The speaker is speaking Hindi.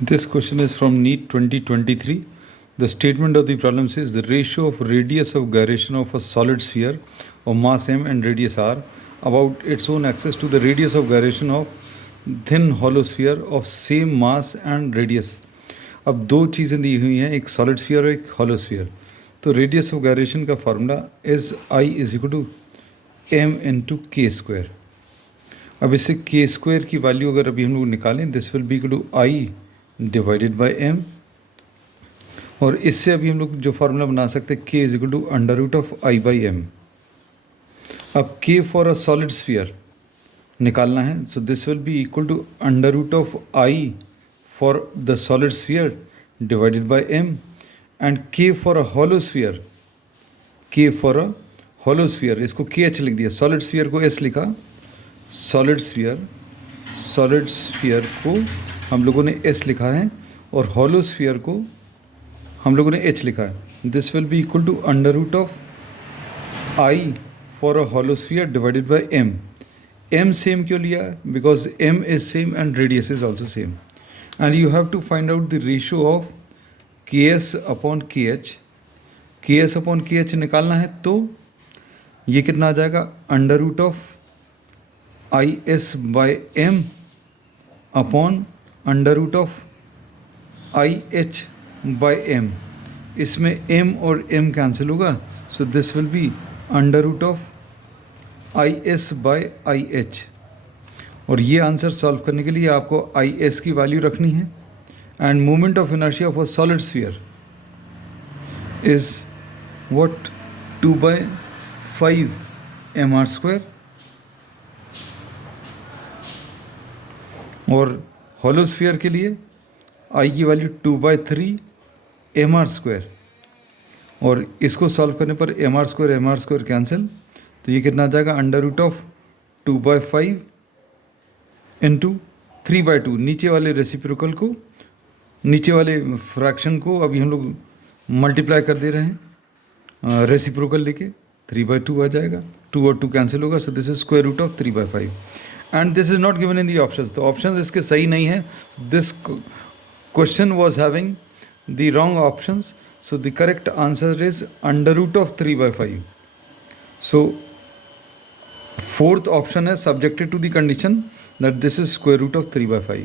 This question is from NEET 2023. The statement of the problem says the ratio of radius of gyration of a solid sphere of mass m and radius r about its own axis to the radius of gyration of thin hollow sphere of same mass and radius. अब दो चीज़ें दी हुई हैं, एक सॉलिड स्फीयर और एक हॉलो स्फीयर. तो रेडियस ऑफ गायरेशन का formula is I is equal to M into K square. अब इससे के स्क्वायर की वैल्यू अगर अभी हम लोग निकालें, this will be equal to I divided by M. और इससे अभी हम लोग जो फार्मूला बना सकते हैं, K is equal to under root of I by M. अब K for a solid sphere निकालना है, so this will be equal to under root of I for the solid sphere divided by m, and k for a hollow sphere, k for a hollow sphere इसको kh लिख दिया, सॉलिड स्फीयर को s लिखा, सॉलिड स्फीयर को हम लोगों ने s लिखा है और हॉलो स्फीयर को हम लोगों ने h लिखा है. This will be equal to under root of I for a hollow sphere divided by m. m same क्यों लिया? Because m is same and radius is also same. And you have to find out the ratio of ks upon kh. ks upon kh निकालना है, तो ये कितना आ जाएगा? Under root of I S by M upon under root of I H by M. इसमें m और m कैंसिल होगा, so this will be under root of I S by I H. और ये आंसर सॉल्व करने के लिए आपको आई एस की वैल्यू रखनी है. End moment of inertia of a solid sphere is what? 2/5 mr². और हॉलो स्फीयर के लिए आई की वैल्यू 2/3 mr². और इसको सॉल्व करने पर mr² कैंसिल, तो ये कितना आ जाएगा? Under root of 2/5 into 3/2. नीचे वाले रेसिप्रोकल को, नीचे वाले फ्रैक्शन को अभी हम लोग मल्टीप्लाई कर दे रहे हैं रेसिप्रोकल लेके. 3/2 आ जाएगा, 2 और 2 कैंसिल होगा, so this is square root of 3/5. And this is not given in the options. तो ऑप्शंस इसके सही नहीं है. This question was having the wrong options, so the correct answer is under root of 3/5. सो फोर्थ ऑप्शन है subjected to the condition that this is square root of 3/5.